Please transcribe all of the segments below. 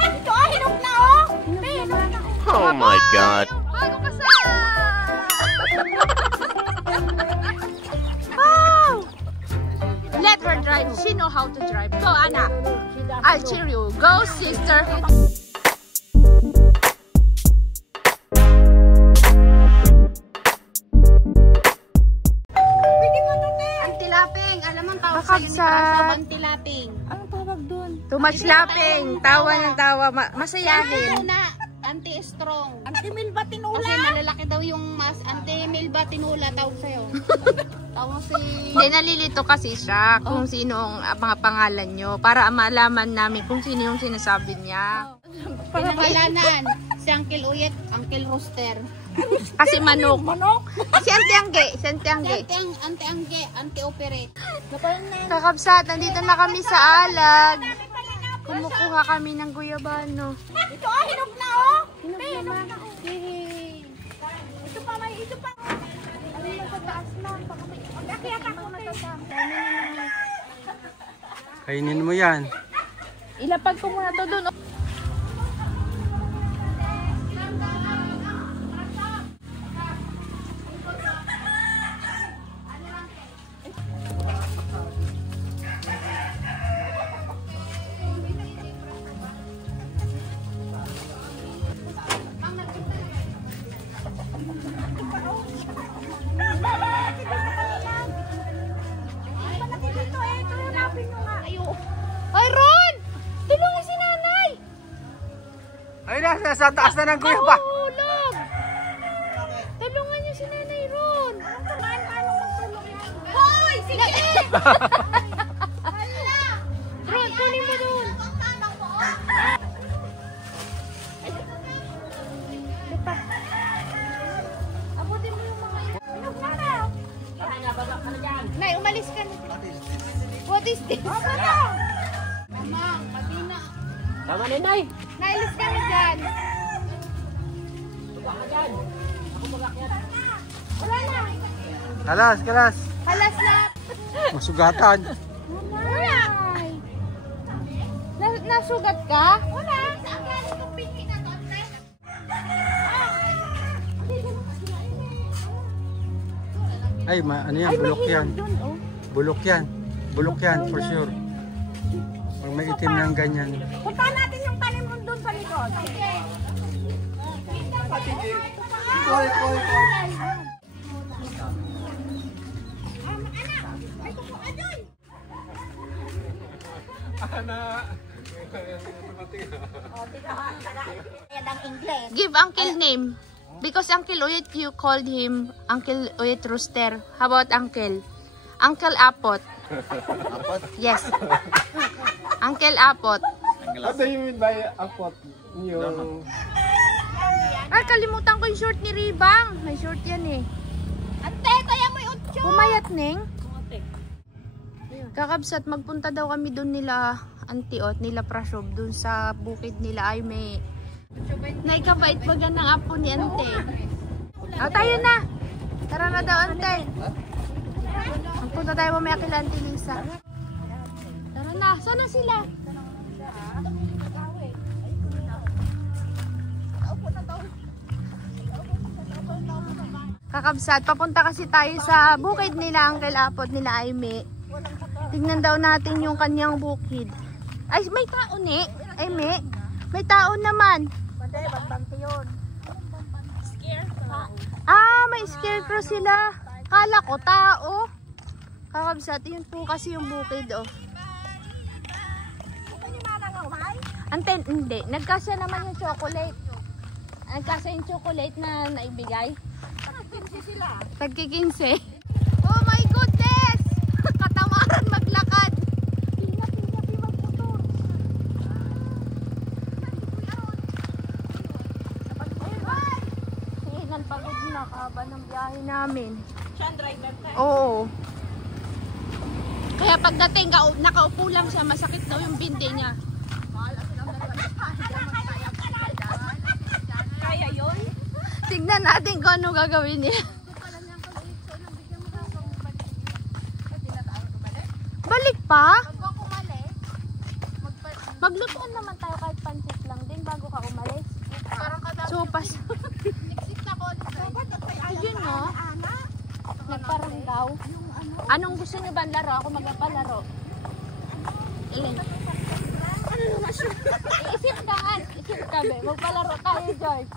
Ito, hinog na, oh. Hinog na. Oh my God. Bago ka sa... Wow! Let her drive. She know how to drive. Go, Anna. I'll cheer you. Go, sister. Antilaping. Alam mo ang tawag sa'yo ni Praso, antilaping. Anong tawag doon? Too much lapping. Tawa ng tawa. Masayahin. Anti-strong. Anti-milba tinula. Kasi malalaki daw yung mas anti-milba tinula tawag sa'yo. Tawag si... Hindi, nalilito kasi siya kung sino ang mga pangalan nyo para malaman namin kung sino yung sinasabi niya. Pinangalanan. Si Uncle Uyet, Uncle Rooster. Kasi manok. Si Auntie Angge. Si Auntie Angge. Auntie Angge. Auntie Operate. Kakabsat, nandito na kami sa Alag. Kumukuha kami ng guyabano. Ito, hinog na, oh. Hinog na. Ito pa, may ito pa. Ano yung matataas na? Mag-akiyat ako na ito. Kainin mo yan. Ilapag ko muna to doon. Ay, Ron! Tulungan si nanay! Ay, nasa taas na ng kuya pa. Hulog! Tulungan niyo si nanay, Ron! Paano magtulong yan? Hoy! Sige! Ron, tuloy mo doon! Lipa! Abutin mo yung mga yan. Hinog na na! Nay, umalis ka na. What is this? Mama, Madina. Tama na, Nay. Nailis ka na dyan. Tuba ka dyan. Ako magakyat. Wala na. Kalas, kalas. Halas na. Masugatan. Wala. Nasugat ka? Wala. Saan galing itong pinky na to? Ay, ano yan? Bulok yan. Bulok yan. Bulok yan, for sure. Pag may itim ng ganyan. Puntahan natin yung tanim mo doon sa likod. Sige. Give Uncle name. Because Uncle Uyet, you called him Uncle Uyet Rooster. How about Uncle? Uncle Apot. Apot? Yes. Uncle Apot. What do you mean by apot? Yung... Ay, kalimutan ko yung short ni Ribang. May short yan eh. Ante, kaya mo yung short. Pumayat, Neng. Kakabsat, magpunta daw kami doon nila Antiot, nila Prasob, doon sa bukid nila ay may naikabait baga ng apo ni Ante. Tayo na. Tara na daw, Ante. Magpunta tayo mamaya kila Ante Lisa. Tara na. Sana sila? Kakabsat, papunta kasi tayo sa bukid nila Uncle Apot, nila Aime. Tingnan daw natin yung kanyang bukid. Ay, may tao ni. Aime, may tao naman. Ah, may scarecrow sila. Kala ko tao. Kakabsat, yun po kasi yung bukid, oh. Anten, hindi. Nagkasya naman yung chocolate. Nagkasya yung chocolate na naibigay. Tagki-15. Oh my goodness! Katamaran maglakad. Hinan pagod na kaba ng biyahe namin. Oo. Kaya pagdating, nakaupo lang siya, masakit daw yung bindi niya. Kaya yun? Tignan natin kung ano gagawin niya. Balik pa? Maglutuan naman tayo kahit pansit lang sabaw. Anong gusto niyo ba laro? Ako magpapalaro. Ilin. Isip ka nga. Isip ka be. Magpalaro tayo, George.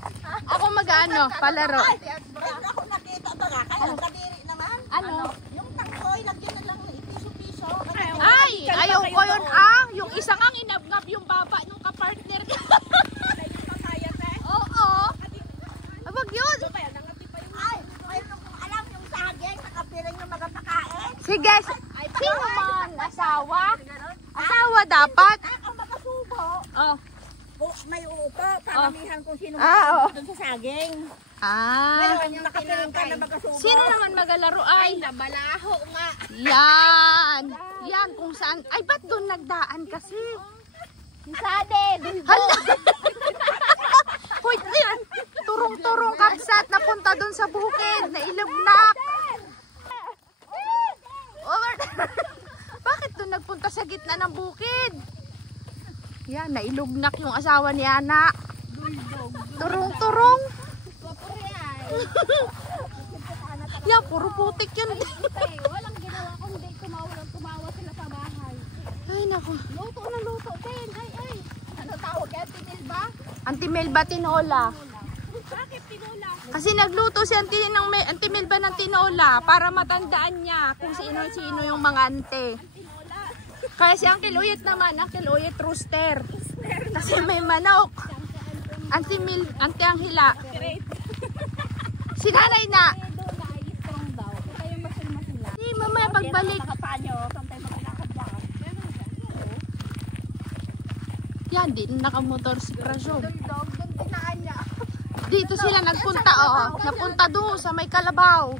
Ako mag-ano? Palaro. Ako nakita talaga. Kaya kadiri naman. Ano? Yung tangkoy, lagyan na lang ng piso-piso. Ay! Ayaw ko yun ah! Yung isa kang inabngap yung baba nung kapartner ka. Oo. Abag yun. Ay, mayroon kong alam yung saging, nakapiring yung mga pakain. Sige. Sino man? Asawa? Asawa dapat. Ang makasubo. Oh. May upo, paramihan kung sino Ah, oo. doon sa saging. Ah. Ngayon, yung nakapiring ka na magkasubo. Sino naman magalaro ay? Nabalaho nga. Yan. Yan kung saan. Ay, ba't doon nagdaan kasi? Sade, Hala! Hoy, yan. Turong-turong kabsat napunta doon sa bukid. Nailugnak. Bakit doon nagpunta sa gitna ng bukid? Yan, nailugnak yung asawa ni Ana. Turong-turong. Yan, puro putik yun. walang ginawa kundi tumawa sila sa bahay. Ay, naku. Luto na luto din. Ay. Ano tawag yan? Tinil ba? Auntie Melba tinola. Bakit tinola? Kasi nagluto si Auntie Melba ng tinola para matandaan niya kung sino-sino yung mga ante. Kaya si Uncle Uyet naman, Uncle Uyet rooster. Kasi may manok. Auntie Anghila. Si nanay na. Hindi, mamaya pagbalik. Yan, di nakamotor si Prasyo. Dito sila nagpunta, oh. Napunta doon sa may Kalabaw.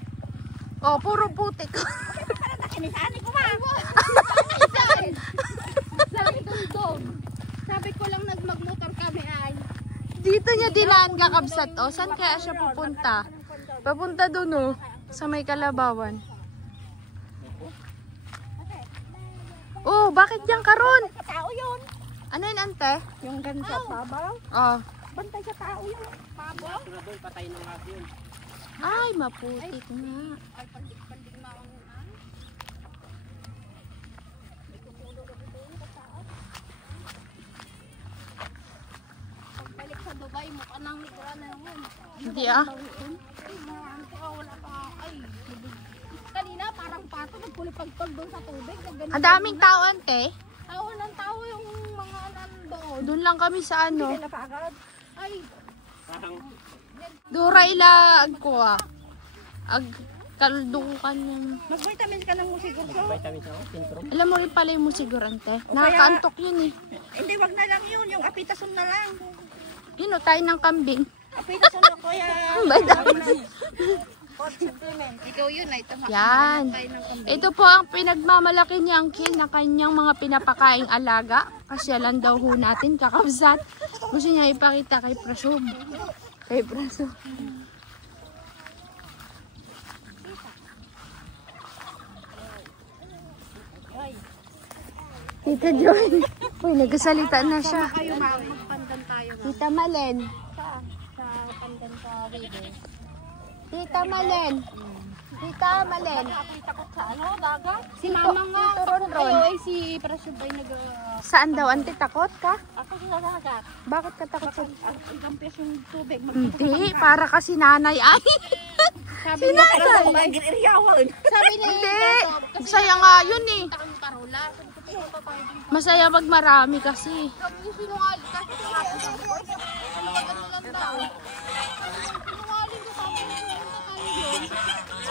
Oh, puro putik. Kinisani ko ba? Sabi ko lang magmotor kami ay. Dito niya dinaan kakabsat, oh. Saan kaya siya pupunta? Papunta doon, oh. Sa may Kalabawan. Oh, bakit yan karon? Tao yun. Ano yun, ante? Yung gansa babaw. Oh. Bantay sa tao yun. Babaw. Ay, maputik nga. Balik sa Dubai, mukha nang migra na naman. Hindi ah. Wala pa. Ay, kanina parang pato nagpulipagpag doon sa tubig. Ang daming tao, ante. Tao ng tao yung mga nandoon. Doon lang kami sa ano. Sila pa agad. Ay, Dura ila ko ah. Ag kaldukan yung... mag-vitamins ka ng musiguro. Alam mo rin pala yung musiguro, ante. Nakakaantok yun eh. Hindi, wag na lang yun. Yung apitason na lang. Yun o, tayo ng kambing. Apitason na kuya. Ikaw yun ay tama. Yan. Ito po ang pinagmamalaki ni Uncle na kanyang mga pinapakaing alaga. Kasyalan daw ho natin, kakabsat. Gusto niya ipakita kay Prasyo. Kay Prasyo. Tita Joy. Uy, nagsasalita na siya. Kayo magpandan tayo. Tita Malen. Sa pandan sa Wede. Tita Malen. Tita Malen. Nakakita ko sa ano, dagat. Si Mama nga. Ayo ay si Prasyo bay nag... Saan daw? Ante, takot ka? Ako sa dagat. Bakit ka takot sa... Ilang peso yung tubig. Hindi, para kasi nanay ay. Si nanay. Sabi niya, Hindi. Masaya nga yun eh. Masaya pag marami kasi.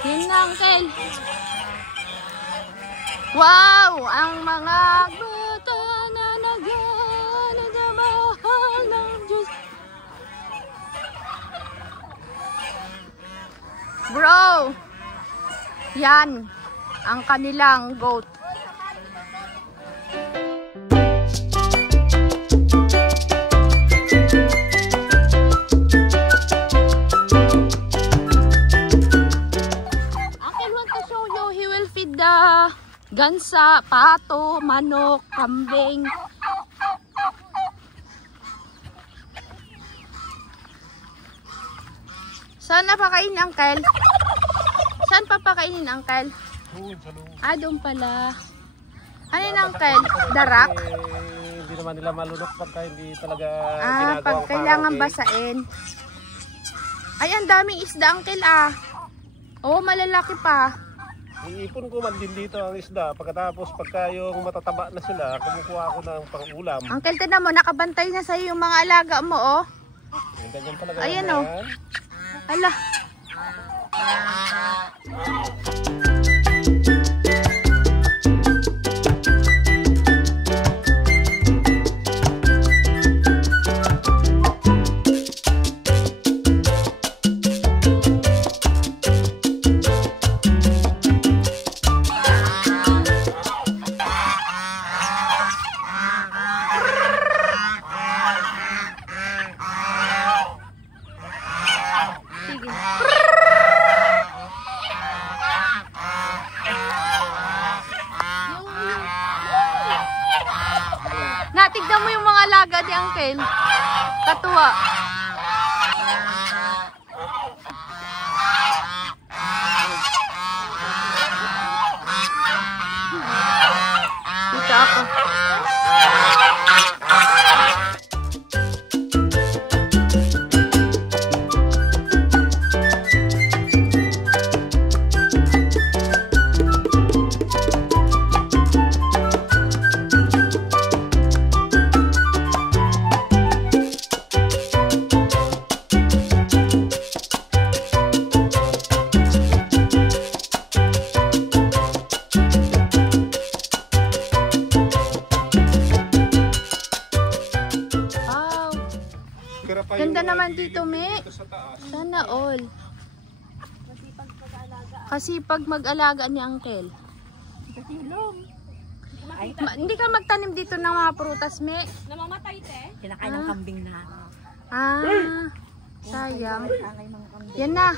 Yun na, Uncle. Wow! Ang mga bata na nagana na mahal ng Diyos. Bro! Yan ang kanilang goat. Gansa, pato, manok, kambing. Saan napakain, Uncle? Saan papakainin, Uncle? Doon sa loob. Ah, doon pala. Ano yun, Uncle? Darak? Hindi naman nila malunok pagka hindi talaga Pag kailangan basain. Ay, ang daming isda, Uncle, ah. Oo, malalaki pa. Iipon ko man din dito ang isda. Pagkatapos pagka yung matataba na sila, kumukuha ako ng pang-ulam. Uncle, tinan mo, nakabantay na sa'yo yung mga alaga mo, oh. Ganyan talaga. Ayan, oh. Ala. Natignan mo yung mga alaga ni Uncle. Katuwa. Dito ako. Ganda naman dito, Me. Sana all. Kasi pag mag-alaga ni Uncle. Hindi ka magtanim dito ng mga prutas, Me. Namamatay, te. Kinakain ng kambing na. Sayang. Yan na.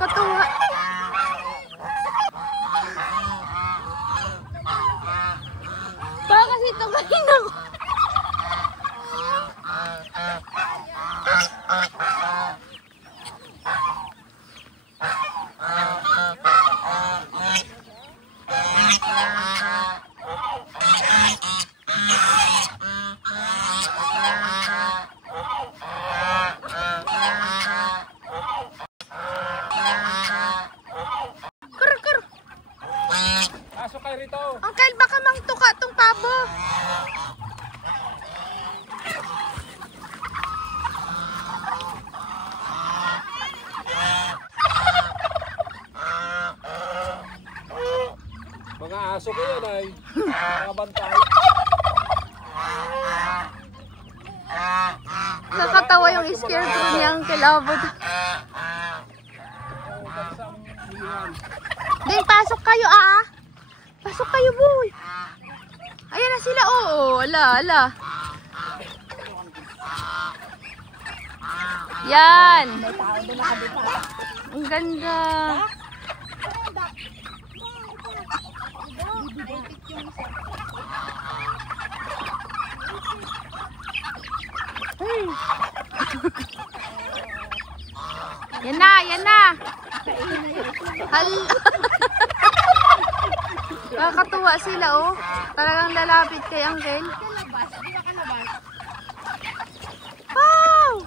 Katuwa. Bakit ito kanina ko? Pasok kayo rito. Uncle, baka mangtuka tong pabo. Mga aso ko yan ay. Mga bantay. Nakakatawa yung scarecrow ni Uncle Abot. Ding, pasok kayo, ah. Pasok kayo, boy. Ayan na sila, oo. Ala, ala. Yan. Ang ganda. Yan na, yan na. Nakakatuwa sila, oh. Talagang lalapit kay Uncle. Wow!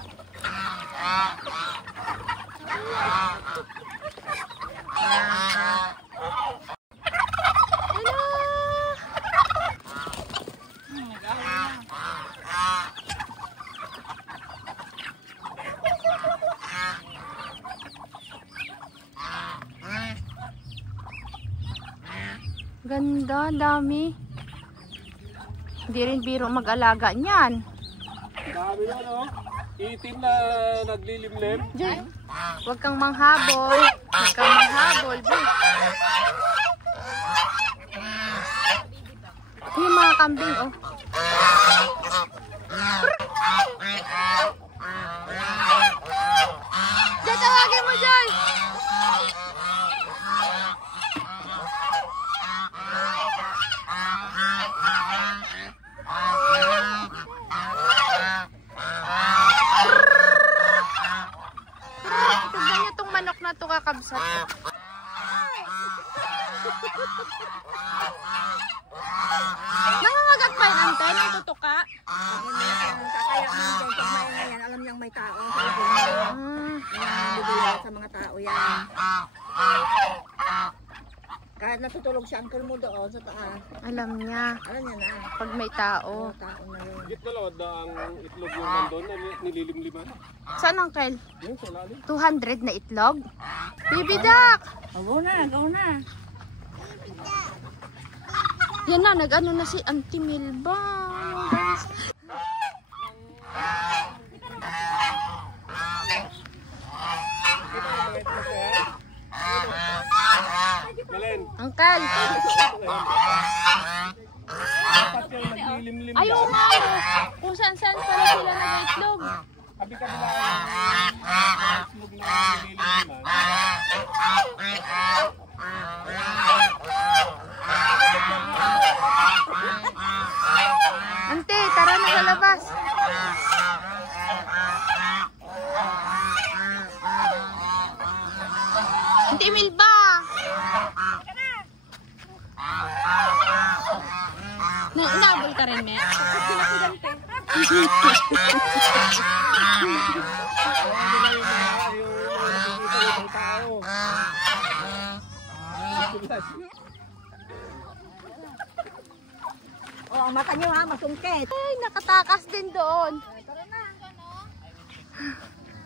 Ganda, dami. Hindi rin biro mag-alaga niyan. Dami na, no? Itim na naglilimlim. Diyan. Huwag kang manghabol. Huwag kang manghabol, boy. Yung mga kambing, oh. Diyan, tawagin mo dyan. Nangangagat pa yun, ante? Nang tutuka? Kakaya mo dyan, pag may ngayon, alam niyang may tao. Bibigyan sa mga tao yan. Kahit natutulog si uncle mo doon sa taas. Alam niya. Alam niya na. Pag may tao. Tao na yun. Git dalawad na ang itlog yung nandun na nililimliman. Saan, Uncle? Yung sa lalim. 200 na itlog? Baby duck! Go na. Yan na, nag-ano na si Auntie Milba. Uncle! Ayaw nga! Kung saan-saan pala sila nag-itlog. Abi ka nila ang itlog na nililimliman. Ante, tara na sa labas. Ante Milba! Inabol ka rin, me? Oh, ang mata niyo ha, masungkit. Ay, nakatakas din doon.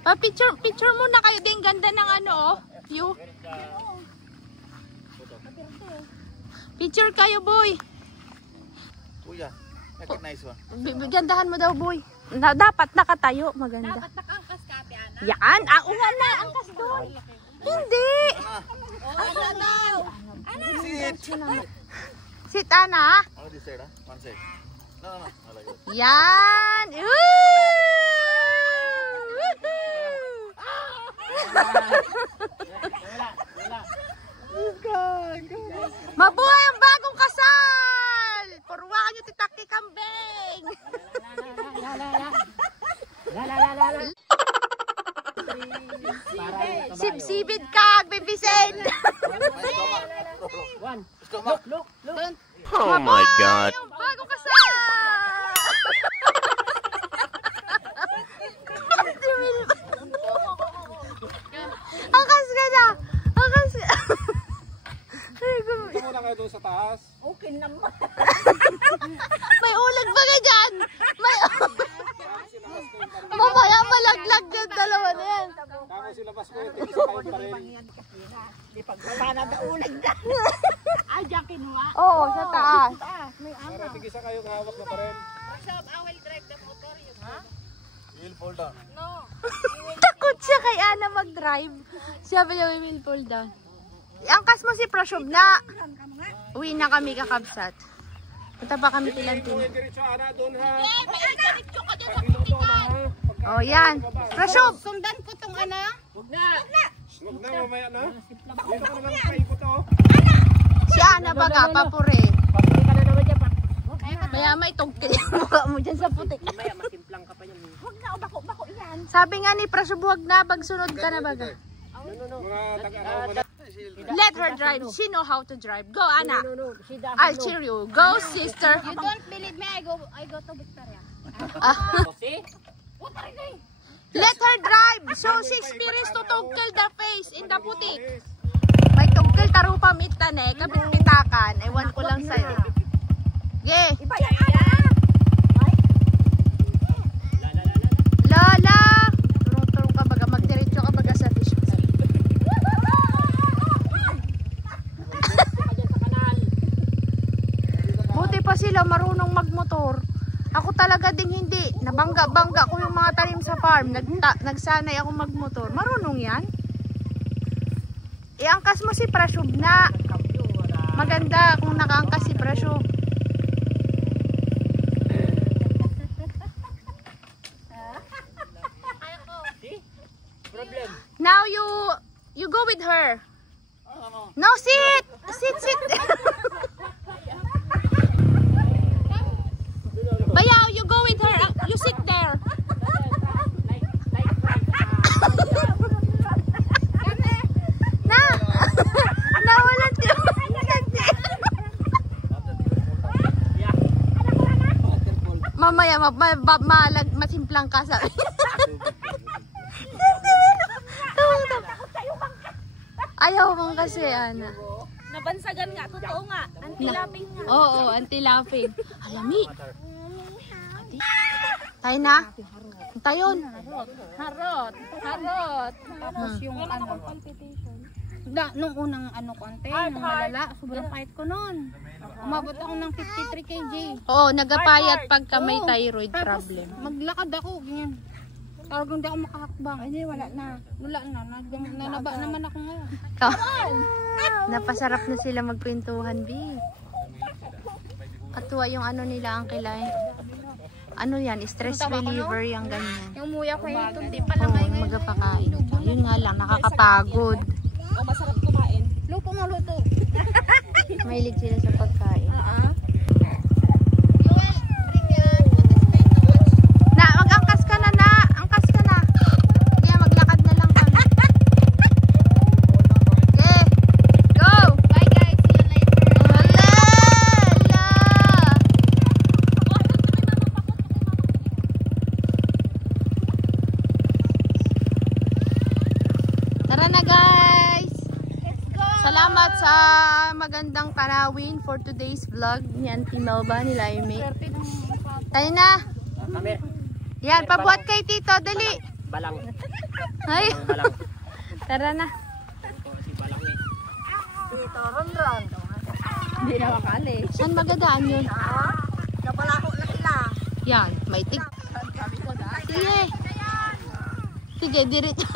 Pa-picture muna kayo din. Ganda ng ano, oh. View. Picture kayo, boy. Kuya, make it nice one. Gandahan mo daw, boy. Dapat nakatayo. Maganda. Dapat nakaangkas ka, ate Ana. Yan. Una na. Angkas doon. Hindi. Ana daw. Sit. Sit, Ana. Oh, this side, huh? One side. No. I like it. Yan. Mabuhay ang bagong kasal! Purwakan nyo titaki kambing! Sibsibid ka, bibisend! Stomach. Oh my God. Yung bagong kasal! Angkas ka na! Angkas ka! Ito muna kayo doon sa taas. Okay naman. May ulag ba ka dyan? May mamaya malaglag dyan, dalawa na yan. Kako sila bas ko, tigisa kayo pa rin. Di pagbaba na daulag na. Ay, diyan kinuha. Oo, sa taas. May Para tigisa kayo hawak na pa rin. Will fall down. Takot siya kay Ana mag-drive. Sabi niya, we will pull down. Iangkas mo si Prashob na. Uwi na kami kakabsat. Punta pa kami Tilantin. Diretso Ana doon ha. Oh, yan. Prashob! sundan ko tong ana. Huwag na mamaya na. Dito ka naman paikot oh. Si Ana baga, papure. Kaya may tugtil yung mukha mo dyan sa putik. Huwag na, bako yan. Sabi nga ni Prashob, huwag na. Bagsunod ka na baga. Mga taga-araw na. Let her drive. She know how to drive. Go, Ana. I'll cheer you. Go, sister. You don't believe me, I go to Victoria. Let her drive. Show she experience to tugkel the face in the putik. May tugkel tarupa mitane. Kapit pitakan. Ewan ko lang sa'yo. Yeah. Iba yan, ana. Lala. Turong-turong ka baga. Magdiretso ka baga sa fish. Buti pa sila marunong magmotor. Ako talaga ding hindi. Nabangga-bangga ko yung mga tanim sa farm. Nagsanay ako magmotor. Marunong yan. Iangkas mo si Prashob na. Maganda kung nakaangkas si Prashob. Now you go with her. No, sit. Sit. Bayaw, you go with her. You sit there. Na. Nawalan mamaya masimplang ka sa... Ayaw mo kasi, Ana. Nabansagan nga, totoo nga. Anti-lapping nga. Oo, anti-laughing. Alami. Tayo na. Tayon. Harot. Tapos yung nung unang konti, nung malala, sobrang pahit ko nun. Umabot ako ng 53 kg. Oo, nagapayat pagka may thyroid Tapos, problem. maglakad ako, ganyan. Talagang di ako makahakbang. Ay, wala na. Nanaba naman ako ngayon. Ito. Napasarap na sila magpintuhan, B. Katuwa yung nila, ang kilay. Ano yan? Stress reliever yung ganyan. Yung muya ko ito, di pa Oo, lang ngayon. magapakain ka. Yun nga lang, nakakapagod. Masarap kumain. Luto na luto. Mahilig sila sa pagkain. Na, mag-angkas ka na, na. Angkas ka na. Kaya maglakad na lang kami. Okay. Go! Bye guys, see you later. Wala! Tara na guys! Salamat sa magandang tanawin for today's vlog ni Auntie Melba, ni Laime. Tayo na! Yan, pabuhat kay Tito, dali! Balang. Ay! Balang. Tara na! Hindi na makali. Saan magadaan yun? Napalako na sila. Yan, may tig. Sige! Sige, diretso.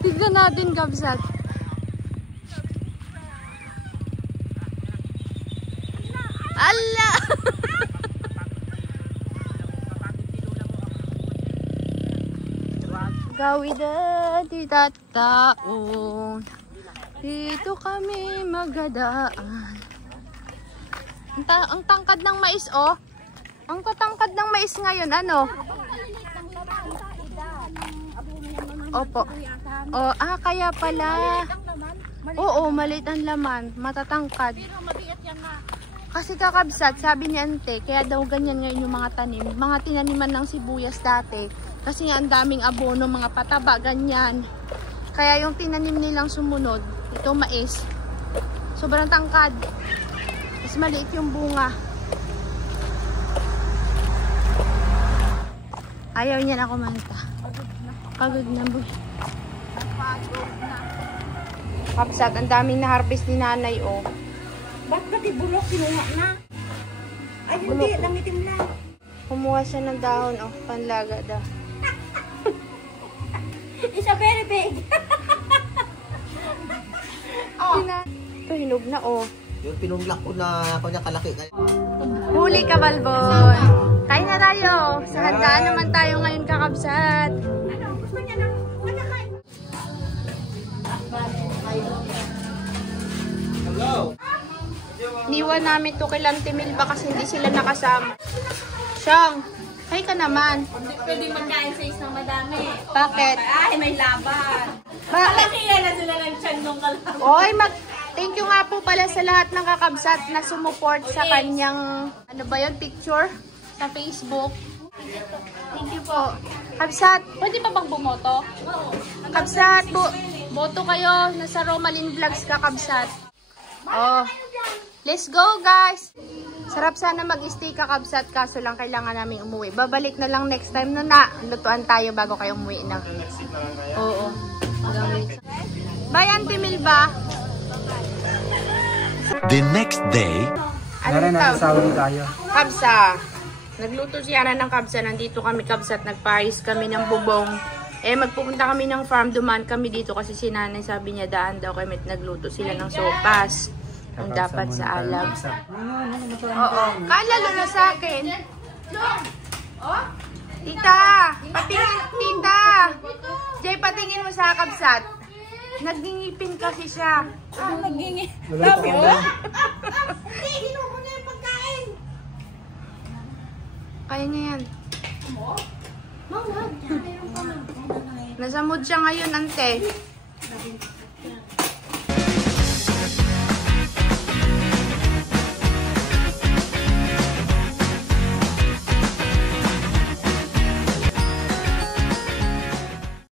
Tignan natin, Kabsat. Ala! Gawidan titataon, dito kami magadaan. Ang tangkad ng mais, oh. Ang tatangkad ng mais ngayon, ano? Opo. Oh, kaya pala. Oo, maliit ang laman. Matatangkad. Kasi kakabsat, sabi ni Ante, kaya daw ganyan ngayon yung mga tanim. Mga tinaniman ng sibuyas dati. Kasi nga ang daming abono, mga pataba, ganyan. Kaya yung tinanim nilang sumunod, ito mais. Sobrang tangkad. Mas maliit yung bunga. Ayaw niya na kumanta. Pagod na boy. Kapsat, ang daming na-harvest ni nanay, oh. Ba't pati bulok kinuha na? Ay, hindi. Langitim lang. Kumuha siya ng dahon, oh. Panlaga daw. It's a very big. Ito, hinog na, oh. Yung pinunglak ko na kanya kalaki. Huli ka, Balbon. Kain na tayo. Sa handaan naman tayo ngayon, kakabsat. Niwan namin to kay Auntie Melba kasi hindi sila nakasama. Siyang, hay ka naman. Hindi pwede magkain sa isang madami. Bakit? Ay, may laban. Bakit? Kaya na sila ng tiyan nung kalaban. Oy, thank you nga po pala sa lahat ng kakabsat na sumuport sa kanyang, ano ba yun, picture sa Facebook. Thank you po. Kabsat, Pwede pa bang bumoto? kabsat po. Boto kayo. Nasa Romalyn Vlogs ka, kabsat. Oh. Let's go, guys. Sarap sana mag-stay ka, kabsat. Kaso lang kailangan namin umuwi. Babalik na lang next time na lutuan tayo bago kayo umuwi na. Oo. Bye, Auntie Melba. The next day, Nara na asawa ni tayo. Kabsa. Nagluto si Ana ng kabsa. Nandito kami, kabsat. Nagpahis kami ng bubong. Magpupunta kami ng farm. Dumaan kami dito kasi si nanay sabi niya daan daw kami. Nagluto sila ng sopas. Ang dapat sa alam. Oo. Kalalo na sa akin. Tita! Patingin, tita! Jay, patingin mo sa kabsat. Nagingipin kasi siya. Nagingi. Wala pa kami. Kaya niya yan. Nasa mood siya ngayon, ante.